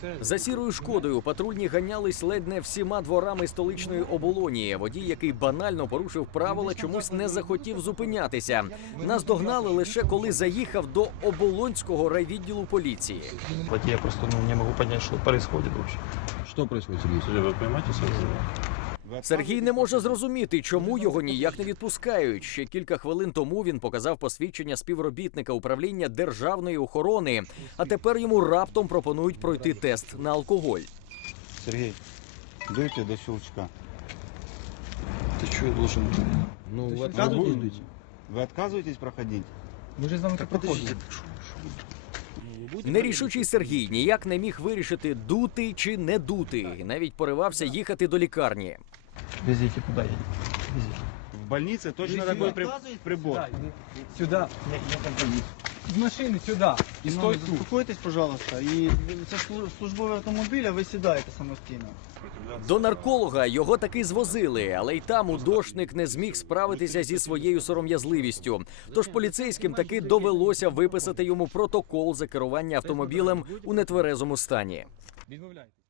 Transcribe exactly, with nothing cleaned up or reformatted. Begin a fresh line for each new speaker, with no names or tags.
За сірою шкодою патрульні ганялись ледь не всіма дворами столичної Оболоні. Водій, який банально порушив правила, чомусь не захотів зупинятися. Нас догнали лише коли заїхав до Оболонського райвідділу поліції.
Вот я просто ну, не могу понять, что происходит вообще.
Что происходит, Сергей? Вы поймаете
Сергій не може зрозуміти, чому його ніяк не відпускають. Ще кілька хвилин тому він показав посвідчення співробітника управління державної охорони, а тепер йому раптом пропонують пройти тест на алкоголь.
Сергей, дуйте до щелчка.
Ты что я должен?
Ну, вы
Да,
отказываетесь?
Вы отказываетесь проходить?
Мы же с вами так проходим.
Нерішучий Сергій ніяк не міг вирішити, дути чи не дути. І навіть поривався їхати до лікарні.
Везите, куда едете? Везите.
В больнице точно такой при- прибор.
Сюда.
Я, я там боюсь.
З машини сюди. І стой тут.
Заспокойтесь, пожалуйста. І це слу- службовий автомобіль, а ви сідаєте самостійно.
До нарколога його таки звозили, але й там удошник не зміг справитися зі своєю сором'язливістю. Тож поліцейським таки довелося виписати йому протокол за керування автомобілем у нетверезому стані.
Відмовляйте.